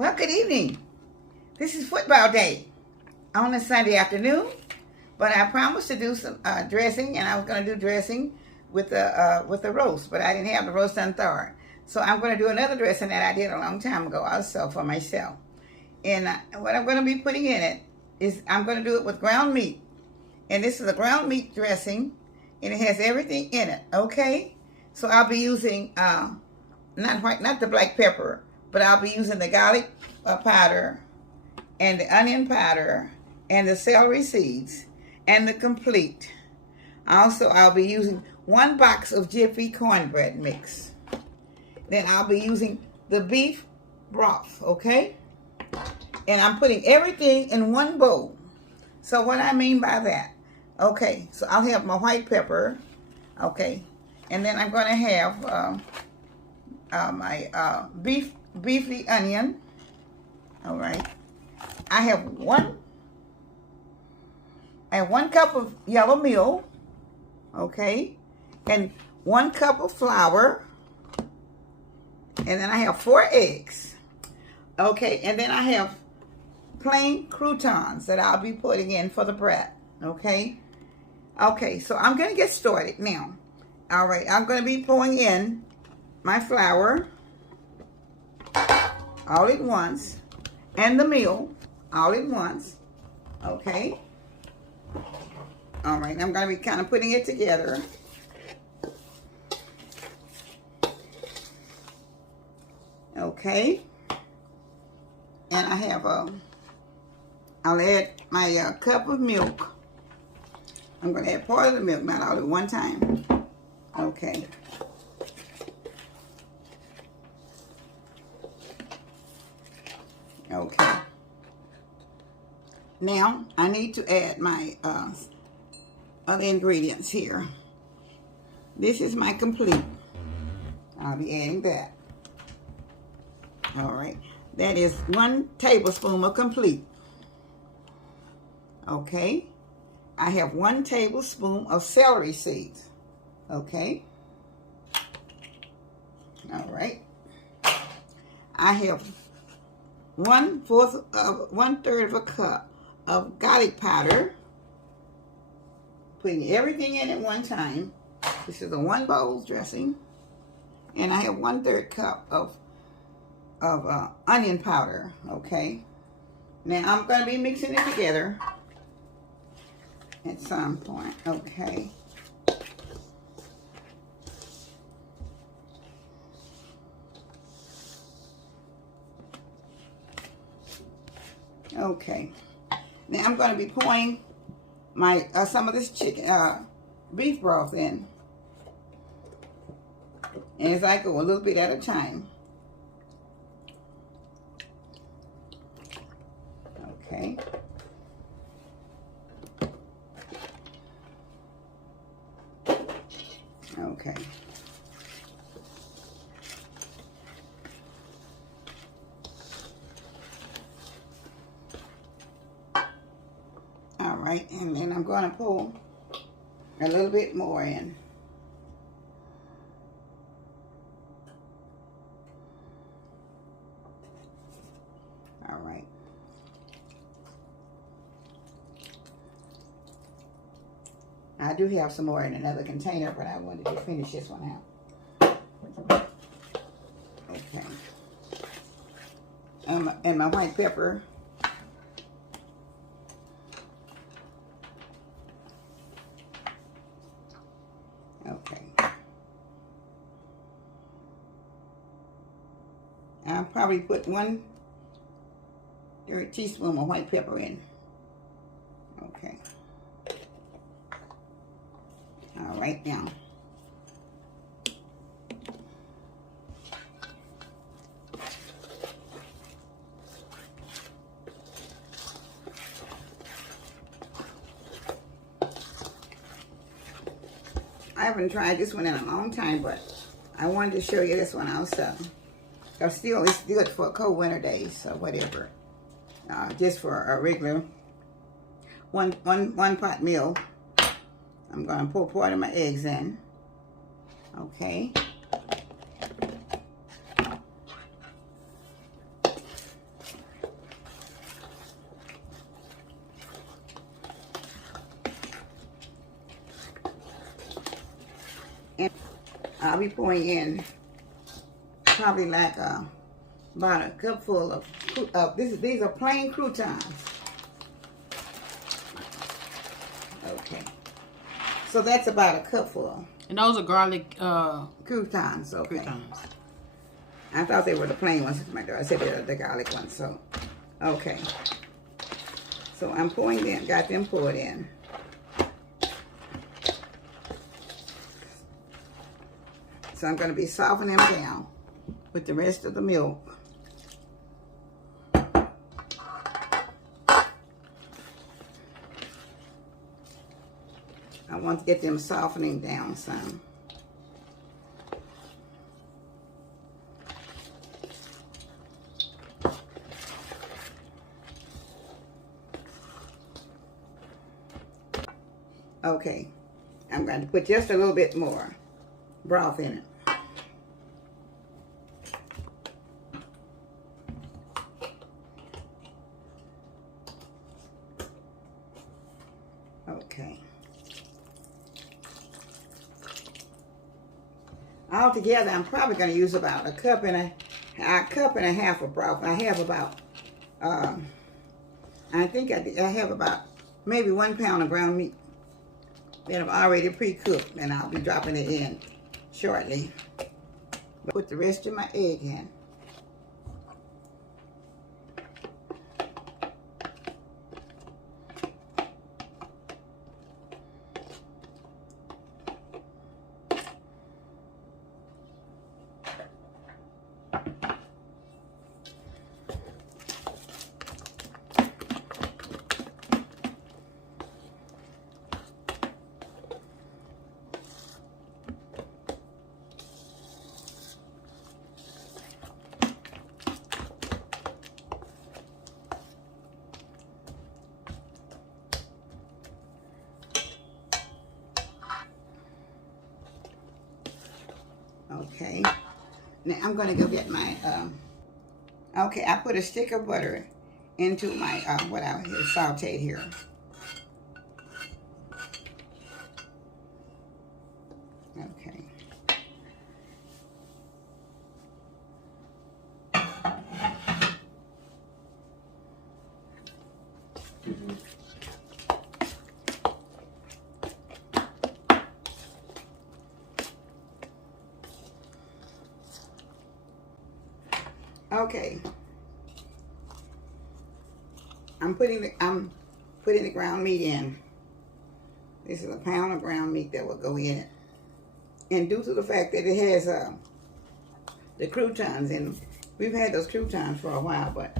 Well, good evening. This is football day on a Sunday afternoon, but I promised to do some dressing, and I was going to do dressing with the roast, but I didn't have the roast unthawed. So I'm going to do another dressing that I did a long time ago also for myself. And what I'm going to be putting in it is I'm going to do it with ground meat. And this is a ground meat dressing, and it has everything in it, okay? So I'll be using, not the black pepper, but I'll be using the garlic powder and the onion powder and the celery seeds and the complete. Also, I'll be using 1 box of jiffy cornbread mix. Then I'll be using the beef broth, okay? And I'm putting everything in one bowl. So what I mean by that, okay, so I'll have my white pepper, okay, and then I'm going to have my beefy onion. All right. I have one cup of yellow meal, okay, and 1 cup of flour, and then I have 4 eggs, okay, and then I have plain croutons that I'll be putting in for the bread, okay. Okay, so I'm going to get started now. All right, I'm going to be pouring in my flour all at once, and the meal all at once, okay. All right, I'm going to be kind of putting it together. Okay, and I have I'll add my cup of milk. I'm going to add part of the milk, not all at one time. Okay. Okay. Now, I need to add my other ingredients here. This is my complete. I'll be adding that. All right. That is 1 tablespoon of complete. Okay. I have 1 tablespoon of celery seeds. Okay. All right. I have 1/3 of a cup of garlic powder. Putting everything in at one time. This is a 1 bowl dressing. And I have 1/3 cup of onion powder. Okay. Now I'm going to be mixing it together at some point. Okay. Okay. Now I'm going to be pouring my some of this beef broth in, and as I go, a little bit at a time. Okay. Okay. All right, and then I'm going to pour a little bit more in. All right. I do have some more in another container, but I wanted to finish this one out. Okay. And my white pepper. Okay. I'll probably put 1/3 teaspoon of white pepper in. Okay. All right, now. I haven't tried this one in a long time, but I wanted to show you this one also. Still, it's good for cold winter days or whatever. Just for a regular one pot meal. I'm going to pour part of my eggs in. Okay. I'll be pouring in probably like about a cupful of these are plain croutons. Okay, so that's about a cupful. And those are garlic croutons. Okay. Croutons. I thought they were the plain ones. My daughter said they were the garlic ones. So, okay. So I'm pouring them. Got them poured in. So I'm going to be softening them down with the rest of the milk. I want to get them softening down some. Okay, I'm going to put just a little bit more broth in it. Okay. Altogether, I'm probably going to use about a cup and a half of broth. I have about, I think I have about maybe 1 pound of ground meat that I've already pre-cooked, and I'll be dropping it in shortly. Put the rest of my egg in. Okay, now I'm going to go get my, okay, I put a stick of butter into my, what I sauteed here. Okay. Okay, I'm putting the ground meat in. This is a pound of ground meat that will go in it. And due to the fact that it has the croutons in them, we've had those croutons for a while, but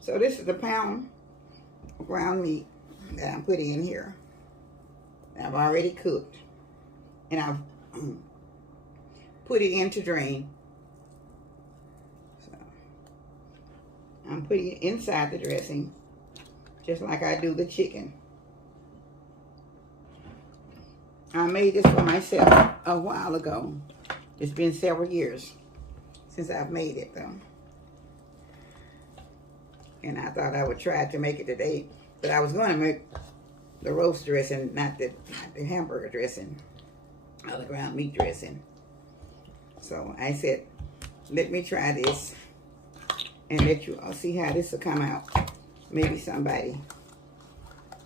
so this is the pound of ground meat that I'm putting in here. I've already cooked. And I've put it in to drain. So I'm putting it inside the dressing, just like I do the chicken. I made this for myself a while ago. It's been several years since I've made it though. And I thought I would try to make it today. But I was going to make the roast dressing, not the hamburger dressing, or the ground meat dressing. So I said, let me try this and let you all see how this will come out. Maybe somebody.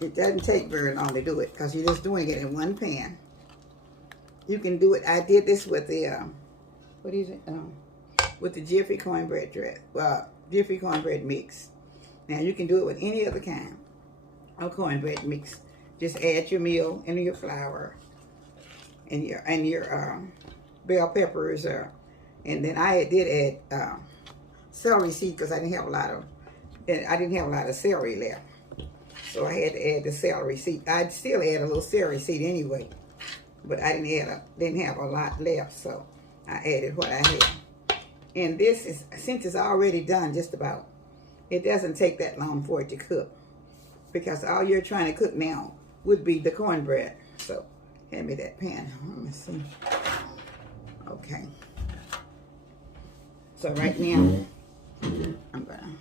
It doesn't take very long to do it because you're just doing it in one pan. You can do it. I did this with the, what is it? With the jiffy cornbread jiffy cornbread mix. Now you can do it with any other kind of cornbread mix. Just add your meal and your flour and your bell peppers, and then I did add celery seed because I didn't have a lot of celery left, so I had to add the celery seed. I'd still add a little celery seed anyway, but I didn't have a lot left, so I added what I had. And this is, since it's already done just about, it doesn't take that long for it to cook, because all you're trying to cook now would be the cornbread. So Hand me that pan. Let me see. Okay. So right now, I'm gonna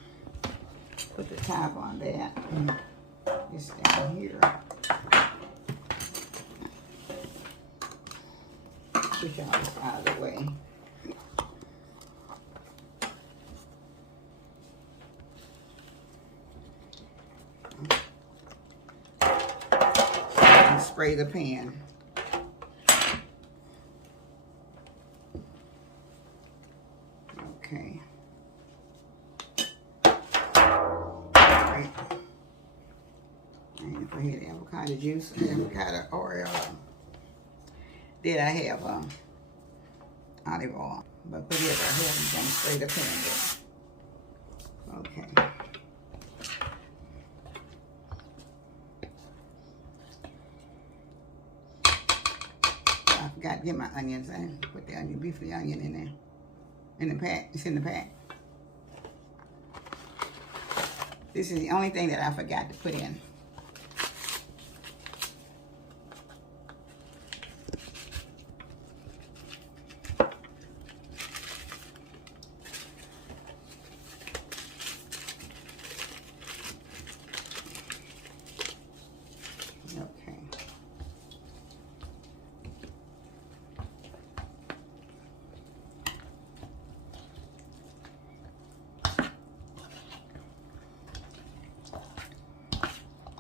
put the top on that. This down here. Push all this out of the way. And spray the pan. Okay. Right. And if I had avocado juice and avocado oil, did I have olive oil? But whatever I have, I'm gonna spray the pan with. Okay. I forgot to get my onions in. Put the onion, beefy onion in there. In the pack. It's in the pack. This is the only thing that I forgot to put in.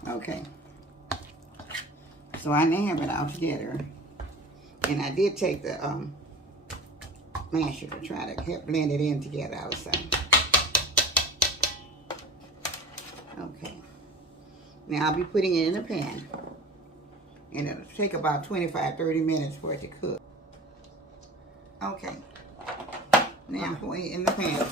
Okay, so I now have it all together, and I did take the masher to try to help blend it in together also. Okay, now I'll be putting it in a pan, and it'll take about 25-30 minutes for it to cook. Okay, now I'm putting it in the pan.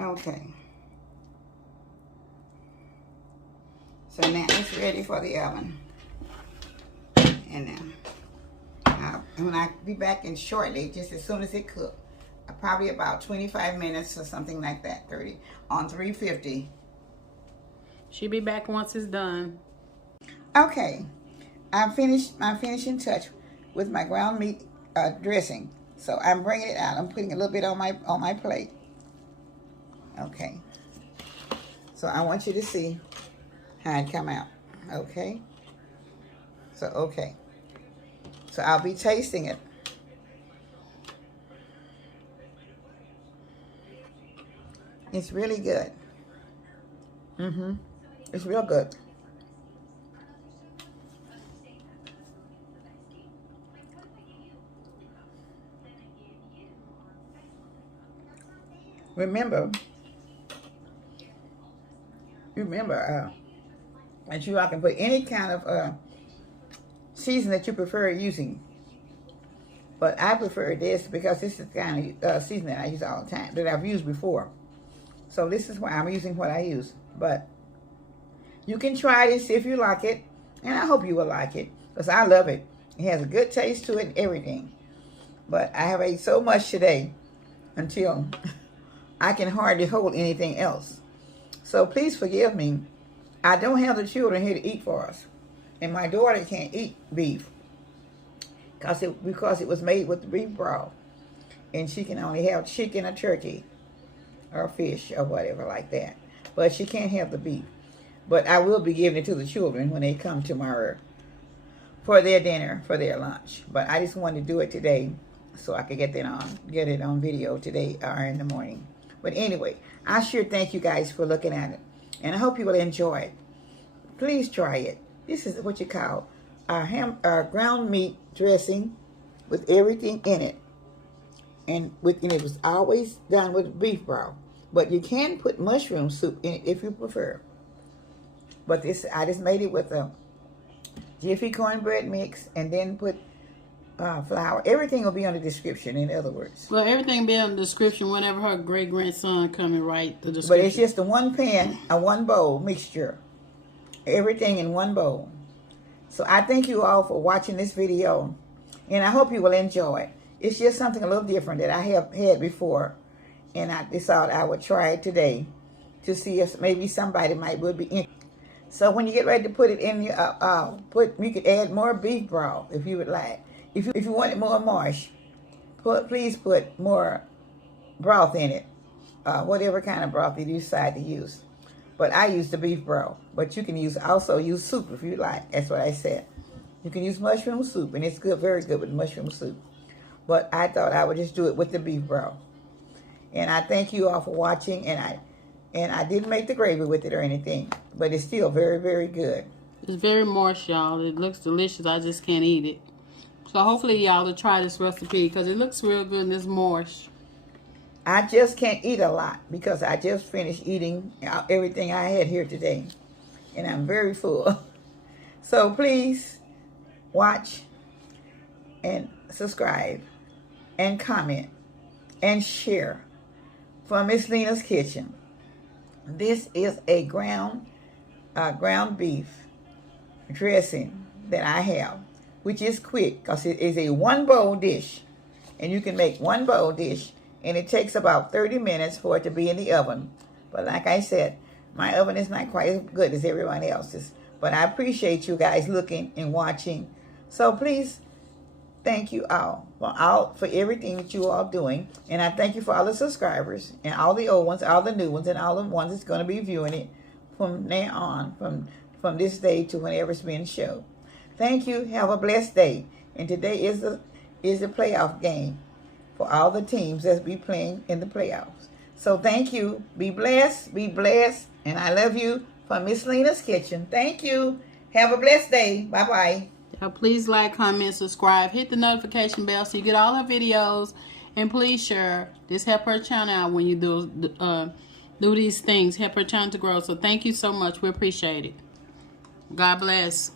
Okay, so now it's ready for the oven, and when I be back in shortly, just as soon as it cooks, probably about 25 minutes or something like that, 30 on 350. She'll be back once it's done. Okay, I'm finished. My finishing touch with my ground meat dressing. So I'm bringing it out. I'm putting a little bit on my plate. Okay. So I want you to see how it come out. Okay. So okay. So I'll be tasting it. It's really good. It's real good. Remember that you all can put any kind of season that you prefer using. But I prefer this because this is the kind of season that I use all the time, that I've used before. So this is why I'm using what I use. But you can try it and see if you like it. And I hope you will like it, because I love it. It has a good taste to it and everything. But I have ate so much today until I can hardly hold anything else. So please forgive me. I don't have the children here to eat for us. And my daughter can't eat beef because it was made with beef broth. And she can only have chicken or turkey or fish or whatever like that. But she can't have the beef. But I will be giving it to the children when they come tomorrow for their dinner, for their lunch. But I just wanted to do it today so I could get it on video today or in the morning. But anyway, I sure thank you guys for looking at it. And I hope you will enjoy it. Please try it. This is what you call our ground meat dressing with everything in it. And it was always done with beef broth. But you can put mushroom soup in it if you prefer. But this, I just made it with a jiffy cornbread mix, and then put flour. Everything will be on the description, in other words. Well, everything be on the description whenever her great-grandson come and write the description. But it's just a one pan, a one bowl mixture. Everything in one bowl. So I thank you all for watching this video, and I hope you will enjoy it. It's just something a little different that I have had before, and I decided I would try it today to see if maybe somebody would be interested. So when you get ready to put it in your, you could add more beef broth if you would like. If you want it more marsh, please put more broth in it, whatever kind of broth you decide to use. But I use the beef broth. But you can also use soup if you like. That's what I said. You can use mushroom soup, and it's good, very good with mushroom soup. But I thought I would just do it with the beef broth. And I thank you all for watching, and I didn't make the gravy with it or anything, but it's still very, very good. It's very moist, y'all. It looks delicious. I just can't eat it. So hopefully y'all will try this recipe because it looks real good and it's moist. I just can't eat a lot because I just finished eating everything I had here today, and I'm very full. So please watch and subscribe and comment and share for Miss Lena's Kitchen. This is a ground beef dressing that I have, which is quick because it is a one bowl dish, and you can make one bowl dish, and it takes about 30 minutes for it to be in the oven. But like I said, my oven is not quite as good as everyone else's, but I appreciate you guys looking and watching. So please, thank you all for everything that you all doing, and I thank you for all the subscribers and all the old ones, all the new ones, and all the ones that's going to be viewing it from now on, from this day to whenever it's being shown. Thank you. Have a blessed day. And today is the playoff game for all the teams that be playing in the playoffs. So thank you. Be blessed, and I love you from Miss Lena's Kitchen. Thank you. Have a blessed day. Bye-bye. Please like, comment, subscribe, hit the notification bell so you get all her videos, and please share. This help her channel out when you do these things. Help her channel to grow. So thank you so much. We appreciate it. God bless.